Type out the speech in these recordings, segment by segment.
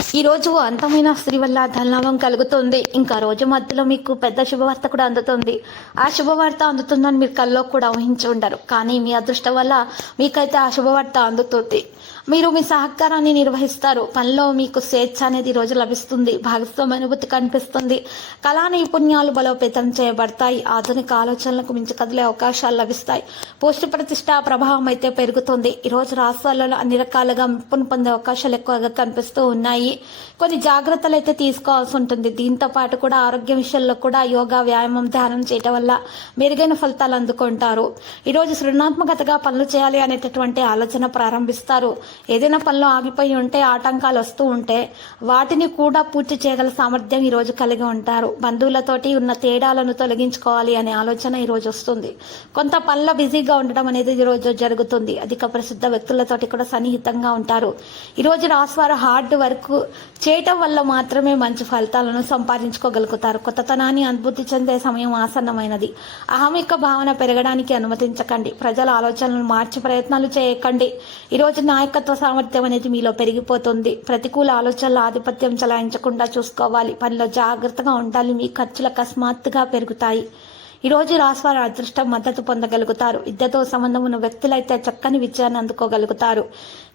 ఈరోజు అంతమైన స్త్రీ వల్ల ధనలాభం కలుగుతుంది. ఇంకా రోజు మధ్యలో మీకు పెద్ద శుభవార్త కూడా అందుతుంది. ఆ శుభవార్త అందుతుందని మీరు కల్లో కూడా ఊహించి ఉండరు. కానీ మీ అదృష్టం వల్ల మీకైతే ఆ శుభవార్త అందుతుంది. మీరు మీ సహకారాన్ని నిర్వహిస్తారు. పనిలో మీకు స్వేచ్ఛ అనేది ఈ రోజు లభిస్తుంది. భాగస్వామ్య అనుభూతి కనిపిస్తుంది. కళా నైపుణ్యాలు బలోపేతం చేయబడతాయి. ఆధునిక ఆలోచనలకు మించి కదిలే అవకాశాలు లభిస్తాయి. పోస్ట్ ప్రతిష్ట ప్రభావం అయితే పెరుగుతుంది. ఈరోజు రాష్ట్రాలలో అన్ని రకాలుగా ముప్పును పొందే అవకాశాలు ఎక్కువగా కనిపిస్తూ ఉన్నాయి. కొన్ని జాగ్రత్తలు అయితే తీసుకోవాల్సి ఉంటుంది. దీంతో పాటు కూడా ఆరోగ్య విషయంలో కూడా యోగా వ్యాయామం ధ్యానం చేయటం వల్ల మెరుగైన ఫలితాలు అందుకుంటారు. ఈరోజు సృజనాత్మకతగా పనులు చేయాలి అనేటటువంటి ఆలోచన ప్రారంభిస్తారు. ఏదైనా పనులు ఆగిపోయి ఉంటే ఆటంకాలు వస్తూ ఉంటే వాటిని కూడా పూర్తి చేయగల సామర్థ్యం ఈరోజు కలిగి ఉంటారు. బంధువులతోటి ఉన్న తేడాలను తొలగించుకోవాలి అనే ఆలోచన ఈరోజు వస్తుంది. కొంత పనిలో బిజీగా ఉండడం అనేది ఈరోజు జరుగుతుంది. అధిక ప్రసిద్ధ వ్యక్తులతోటి కూడా సన్నిహితంగా ఉంటారు. ఈరోజు రాసువారు హార్డ్ వర్క్ చేయటం వల్ల మాత్రమే మంచి ఫలితాలను సంపాదించుకోగలుగుతారు. కొత్తతనాన్ని అనుభూతి చెందే సమయం ఆసన్నమైనది. అహమిక భావన పెరగడానికి అనుమతించకండి. ప్రజల ఆలోచనలను మార్చే ప్రయత్నాలు చేయకండి. ఈరోజు నాయకత్వ సామర్థ్యం అనేది మీలో పెరిగిపోతుంది. ప్రతికూల ఆలోచనల ఆధిపత్యం చలాయించకుండా చూసుకోవాలి. పనిలో జాగ్రత్తగా ఉండాలి. మీ ఖర్చులు అకస్మాత్తుగా పెరుగుతాయి. ఈరోజు రోజు రాశివారి అదృష్టం మద్దతు పొందగలుగుతారు. విద్యతో సంబంధం ఉన్న వ్యక్తులైతే చక్కని విజయాన్ని అందుకోగలుగుతారు.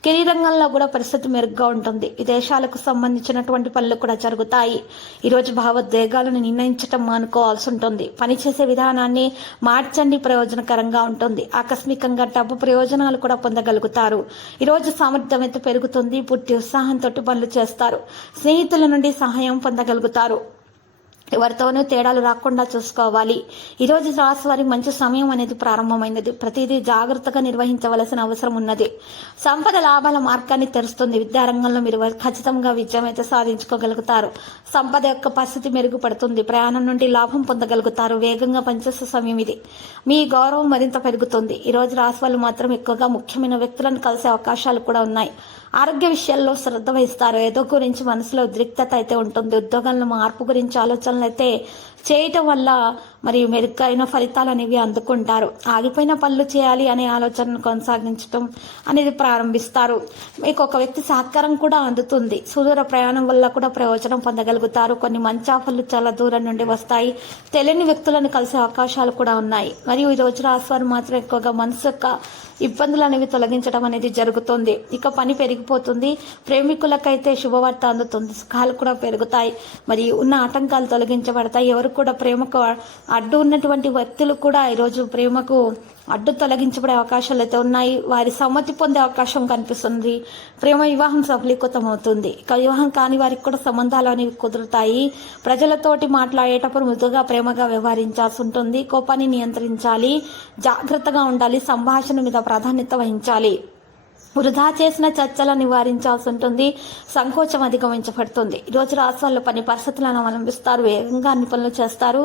కెరీర్ రంగంలో కూడా పరిస్థితి మెరుగ్గా ఉంటుంది. విదేశాలకు సంబంధించినటువంటి పనులు కూడా జరుగుతాయి. ఈ రోజు భావోద్వేగాలను నిర్ణయించటం మానుకోవాల్సి ఉంటుంది. పనిచేసే విధానాన్ని మార్చండి ప్రయోజనకరంగా ఉంటుంది. ఆకస్మికంగా డబ్బు ప్రయోజనాలు కూడా పొందగలుగుతారు. ఈరోజు సామర్థ్యం అయితే పెరుగుతుంది. పూర్తి ఉత్సాహంతో పనులు చేస్తారు. స్నేహితుల నుండి సహాయం పొందగలుగుతారు. ఎవరితోనూ తేడాలు రాకుండా చూసుకోవాలి. ఈ రోజు రాశి వారికి మంచి సమయం అనేది ప్రారంభమైనది. ప్రతిదీ జాగ్రత్తగా నిర్వహించవలసిన అవసరం ఉన్నది. సంపద లాభాల మార్గాన్ని తెరుస్తుంది. విద్యారంగంలో మీరు ఖచ్చితంగా విజయం అయితే సాధించుకోగలుగుతారు. సంపద యొక్క పరిస్థితి మెరుగుపడుతుంది. ప్రయాణం నుండి లాభం పొందగలుగుతారు. వేగంగా పనిచేసే సమయం ఇది. మీ గౌరవం మరింత పెరుగుతుంది. ఈరోజు రాశి వాళ్ళు మాత్రం ఎక్కువగా ముఖ్యమైన వ్యక్తులను కలిసే అవకాశాలు కూడా ఉన్నాయి. ఆరోగ్య విషయాల్లో శ్రద్ధ వహిస్తారు. ఏదో గురించి మనసులో ఉద్రిక్తత అయితే ఉంటుంది. ఉద్యోగంలో మార్పు గురించి ఆలోచనలు అయితే చేయటం వల్ల మరి మెరుగైన ఫలితాలు అనేవి అందుకుంటారు. ఆగిపోయిన పనులు చేయాలి అనే ఆలోచనను కొనసాగించడం అనేది ప్రారంభిస్తారు. మీకు ఒక వ్యక్తి సహకారం కూడా అందుతుంది. సుదూర ప్రయాణం వల్ల కూడా ప్రయోజనం పొందగలుగుతారు. కొన్ని మంచి ఆఫర్లు చాలా దూరం నుండి వస్తాయి. తెలియని వ్యక్తులను కలిసే అవకాశాలు కూడా ఉన్నాయి. మరియు ఈ రోజు రాశివారు మాత్రం ఎక్కువగా మనసు యొక్క ఇబ్బందులు అనేవి తొలగించడం అనేది జరుగుతుంది. ఇక పని పెరిగిపోతుంది. ప్రేమికులకైతే శుభవార్త అందుతుంది. సుఖాలు కూడా పెరుగుతాయి. మరి ఉన్న ఆటంకాలు తొలగించబడతాయి. ఎవరు కూడా ప్రేమకు అడ్డు ఉన్నటువంటి వ్యక్తులు కూడా ఈరోజు ప్రేమకు అడ్డు తొలగించబడే అవకాశాలు అయితే ఉన్నాయి. వారి సమ్మతి పొందే అవకాశం కనిపిస్తుంది. ప్రేమ వివాహం సఫలీకృతం అవుతుంది ఇక వివాహం కాని వారికి కూడా సంబంధాలు అనేవి కుదురుతాయి. ప్రజలతోటి మాట్లాడేటప్పుడు మృదుగా ప్రేమగా వ్యవహరించాల్సి ఉంటుంది. కోపాన్ని నియంత్రించాలి. జాగ్రత్తగా ఉండాలి. సంభాషణ మీద ప్రాధాన్యత వహించాలి. వృధా చేసిన చర్చలను నివారించాల్సి ఉంటుంది. సంకోచం అధిగమించబడుతుంది. ఈరోజు రాష్ట్రాల్లో పని పరిస్థితులను అవలంబిస్తారు. వేగంగా అన్ని పనులు చేస్తారు.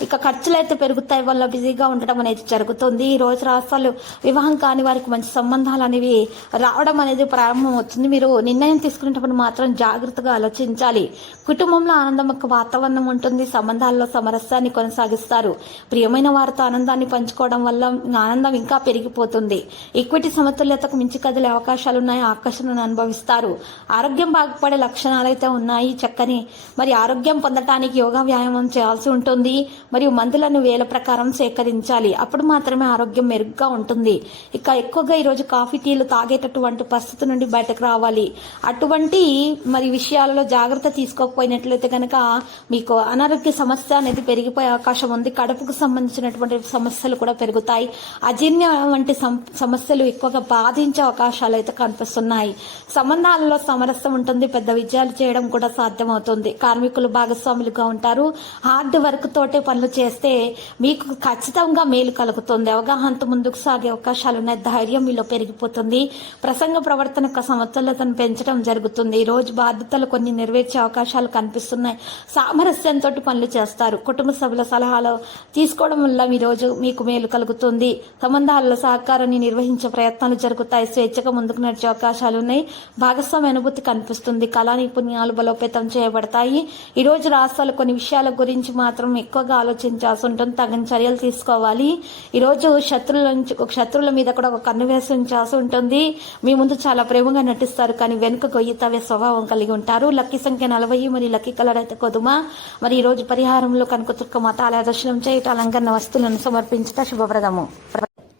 ఇక ఖర్చులు అయితే పెరుగుతాయి. వల్ల బిజీగా ఉండడం అనేది జరుగుతుంది. ఈ రోజు రాష్ట్రాలు వివాహం కాని వారికి మంచి సంబంధాలు అనేవి రావడం అనేది ప్రారంభమవుతుంది. మీరు నిర్ణయం తీసుకునేటప్పుడు మాత్రం జాగ్రత్తగా ఆలోచించాలి. కుటుంబంలో ఆనందం యొక్క వాతావరణం ఉంటుంది. సంబంధాల్లో సమరస్యాన్ని కొనసాగిస్తారు. ప్రియమైన వారితో ఆనందాన్ని పంచుకోవడం వల్ల ఆనందం ఇంకా పెరిగిపోతుంది. ఈక్విటీ సమతుల్యతకు మించి కదిలే అవకాశాలు ఉన్నాయి ఆకర్షణను అనుభవిస్తారు. ఆరోగ్యం బాగుపడే లక్షణాలు అయితే ఉన్నాయి చక్కని. మరి ఆరోగ్యం పొందటానికి యోగా వ్యాయామం చేయాల్సి ఉంటుంది. మరియు మందులను వేల ప్రకారం సేకరించాలి. అప్పుడు మాత్రమే ఆరోగ్యం మెరుగ్గా ఉంటుంది. ఇక ఎక్కువగా ఈరోజు కాఫీ టీలు తాగేటటువంటి పరిస్థితి నుండి బయటకు రావాలి. అటువంటి మరి విషయాలలో జాగ్రత్త తీసుకోకపోయినట్లయితే కనుక మీకు అనారోగ్య సమస్య అనేది పెరిగిపోయే అవకాశం ఉంది. కడుపుకు సంబంధించినటువంటి సమస్యలు కూడా పెరుగుతాయి. అజీర్ణ వంటి సం- సమస్యలు ఎక్కువగా బాధించే అవకాశం అవకాశాలు అయితే కనిపిస్తున్నాయి. సంబంధాలలో సమరస్యం ఉంటుంది. పెద్ద విజయాలు చేయడం కూడా సాధ్యమవుతుంది. కార్మికులు భాగస్వాములుగా ఉంటారు. హార్డ్ వర్క్ తోటే పనులు చేస్తే మీకు ఖచ్చితంగా మేలు కలుగుతుంది. అవగాహనతో ముందుకు సాగే అవకాశాలు ఉన్నాయి. ధైర్యం మీలో పెరిగిపోతుంది. ప్రసంగ ప్రవర్తన యొక్క సమతుల్యతను పెంచడం జరుగుతుంది. ఈ రోజు బాధ్యతలు కొన్ని నెరవేర్చే అవకాశాలు కనిపిస్తున్నాయి. సామరస్యంతో పనులు చేస్తారు. కుటుంబ సభ్యుల సలహాలు తీసుకోవడం వల్ల ఈరోజు రోజు మీకు మేలు కలుగుతుంది. సంబంధాలలో సహకారాన్ని నిర్వహించే ప్రయత్నాలు జరుగుతాయి. స్వేచ్ఛగా ముందుకు నడిచే అవకాశాలు ఉన్నాయి. భాగస్వామి అనుభూతి కనిపిస్తుంది. కళా నైపుణ్యాలు బలోపేతం చేయబడతాయి. ఈ రోజు రాష్ట్రాలు కొన్ని విషయాల గురించి మాత్రం ఎక్కువగా ఆలోచించాల్సి ఉంటుంది. తగిన చర్యలు తీసుకోవాలి. ఈ రోజు శత్రువుల నుంచి ఒక శత్రువుల మీద కూడా ఒక కన్ను వేసి ఉంచాల్సి ఉంటుంది. మీ ముందు చాలా ప్రేమగా నటిస్తారు కానీ వెనుక గొయ్యి తవ్వే స్వభావం కలిగి ఉంటారు. లక్కీ సంఖ్య నలభై మరి లక్కీ కలర్ అయితే కొదుమ. మరి ఈ రోజు పరిహారంలో కనుక మతాల దర్శనం చేయట అలంకరణ వస్తువులను సమర్పించట శుభప్రదము.